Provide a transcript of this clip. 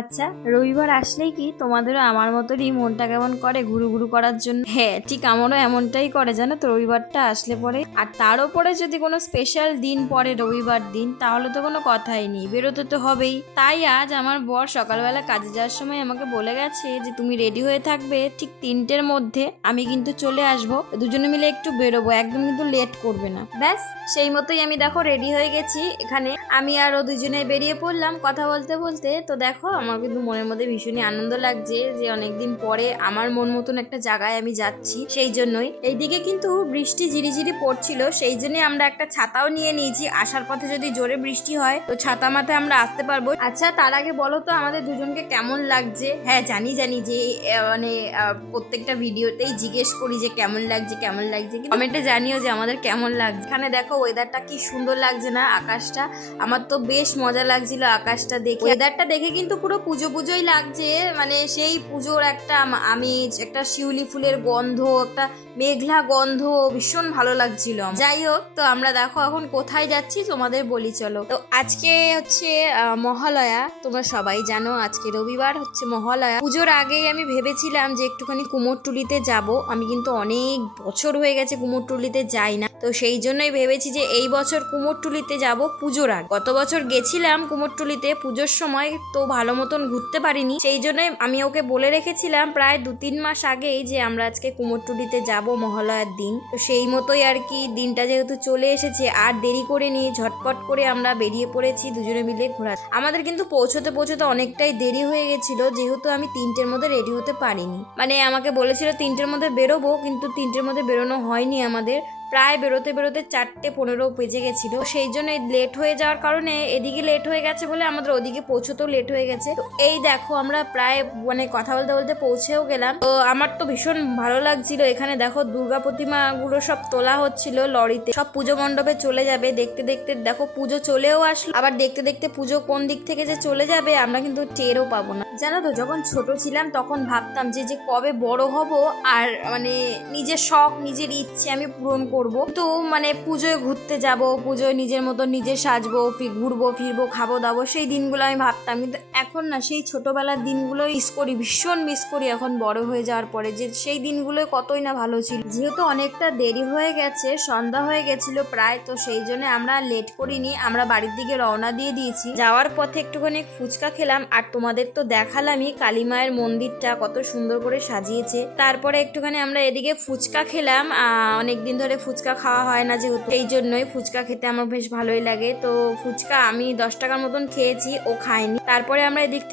আচ্ছা, রবিবার আসলেই কি তোমাদেরও আমার মতনই মনটা কেমন করে ঘুরু ঘুরু করার জন্য? হ্যাঁ, ঠিক আমারও এমনটাই করে, জানো তো, রবিবারটা আসলে পরে। আর তার উপরে যদি কোনো স্পেশাল দিন পড়ে রবিবার দিন, তাহলে তো কোনো কথাই নেই, বেরোতে তো হবেই। তাই আজ আমার বর সকালবেলা কাজে যাওয়ার সময় আমাকে বলে গেছে যে তুমি রেডি হয়ে থাকবে ঠিক 3টের মধ্যে, আমি কিন্তু চলে আসবো, দুজনে মিলে একটু বেরোবো, একদম কিন্তু লেট করবে না। ব্যাস সেই মতোই আমি দেখো রেডি হয়ে গেছি। এখানে আমি আর ও দুজনে বেরিয়ে পড়লাম কথা বলতে বলতে। তো দেখো আমার কিন্তু মনের মধ্যে ভীষণই আনন্দ লাগছে যে অনেকদিন পরে আমার মন মতন একটা জায়গায় আমি যাচ্ছি। সেই জন্যই এইদিকে কিন্তু বৃষ্টি ঝিরিঝিরি পড়ছিল, সেই জন্যই আমরা একটা ছাতাও নিয়ে নিয়েছি। আসার পথে যদি জোরে বৃষ্টি হয় তো ছাতা মাথায় আমরা আসতে পারবো। আচ্ছা, তার আগে বলো তো আমাদের দুজনকে কেমন লাগছে? হ্যাঁ, জানি যে মানে প্রত্যেকটা ভিডিওতেই জিজ্ঞেস করি যে কেমন লাগছে কেমন লাগছে, কমেন্টে জানিও যে আমাদের কেমন লাগছে। এখানে দেখো ওয়েদারটা কি সুন্দর লাগছে না, আকাশটা। আমার তো বেশ মজা লাগছিল আকাশটা দেখে। ওয়েদারটা দেখে কিন্তু পুরো পুজো পুজোই লাগছে, মানে সেই পুজোর একটা আমেজ, একটা শিউলি ফুলের গন্ধ, একটা মেঘলা গন্ধ, ভীষণ ভালো লাগছিল। যাই হোক, তো আমরা দেখো এখন কোথায় যাচ্ছি তোমাদের বলি চলো। তো আজকে হচ্ছে মহালয়া, তোমরা সবাই জানো আজকে রবিবার হচ্ছে মহালয়া। পুজোর আগেই আমি ভেবেছিলাম যে একটুখানি কুমোরটুলিতে যাব। আমি কিন্তু অনেক বছর হয়ে গেছে কুমোরটুলিতে যাই না, তো সেই জন্যই ভেবেছি যে এই বছর কুমোরটুলিতে যাব পুজোর আগে। গত বছর গেছিলাম কুমোরটুলিতে পুজোর সময়, তো ভালো মতন ঘুরতে পারিনি। সেই জন্যই আমি ওকে বলে রেখেছিলাম প্রায় 2-3 মাস আগেই যে আমরা আজকে কুমোরটুলিতে যাব মহালয়ার দিন। তো সেই মতোই আর কি, দিনটা যেহেতু চলে এসেছে আর দেরি করে নিয়ে ঝটপট করে আমরা বেরিয়ে পড়েছি দুজনে মিলে ঘোরা। আমাদের কিন্তু পৌঁছতে অনেকটাই দেরি হয়ে গেছিল, যেহেতু আমি 3টের মধ্যে রেডি হতে পারিনি। মানে আমাকে বলেছিল 3টের মধ্যে বেরোবো, কিন্তু 3টের মধ্যে বেরোনো হয়নি আমাদের। প্রায় বেরোতে 4:15 বেজে গেছিল। সেই জন্য লেট হয়ে যাওয়ার কারণে এদিকে লেট হয়ে গেছে বলে আমাদের ওদিকে পৌঁছতেও লেট হয়ে গেছে। তো এই দেখো আমরা প্রায় মানে কথা বলতে বলতে পৌঁছেও গেলাম। তো আমার তো ভীষণ ভালো লাগছিল। এখানে দেখো দুর্গা প্রতিমা গুলো সব তোলা হচ্ছিল লরিতে, সব পুজো মণ্ডপে চলে যাবে। দেখতে দেখতে দেখো পুজো চলেও আসলো, আবার দেখতে দেখতে পুজো কোন দিক থেকে যে চলে যাবে আমরা কিন্তু টেরও পাবো না। জানো তো, যখন ছোট ছিলাম তখন ভাবতাম যে কবে বড় হব আর মানে নিজের শখ নিজের ইচ্ছে আমি পূরণ করব। তো মানে পুজোয় ঘুরতে যাব, পুজোয় নিজের মতো নিজে সাজবো, ঘুরবো ফিরবো, খাবো দাবো, সেই দিনগুলো আমি ভাবতাম। কিন্তু এখন না, সেই ছোটবেলার দিনগুলো মিস করি, ভীষণ মিস করি এখন বড় হয়ে যাওয়ার পরে, যে সেই দিনগুলো কতই না ভালো ছিল। যেহেতু অনেকটা দেরি হয়ে গেছে, সন্ধ্যা হয়ে গেছিল প্রায়, তো সেই জন্য আমরা লেট করিনি, আমরা বাড়ির দিকে রওনা দিয়ে দিয়েছি। যাওয়ার পথে একটুখানি ফুচকা খেলাম, আর তোমাদের তো দেখালামই কালী মায়ের মন্দিরটা কত সুন্দর করে সাজিয়েছে। তারপরে একটুখানি আমরা এদিকে ফুচকা খেলাম, অনেকদিন ধরে ফুচকা খাওয়া হয় না যেহেতু, এই জন্যই ফুচকা খেতে আমার বেশ ভালোই লাগে। তো ফুচকা আমি 10 টাকার মতন খেয়েছি, ও খায়নি। তারপরে আমরা এদিক থেকে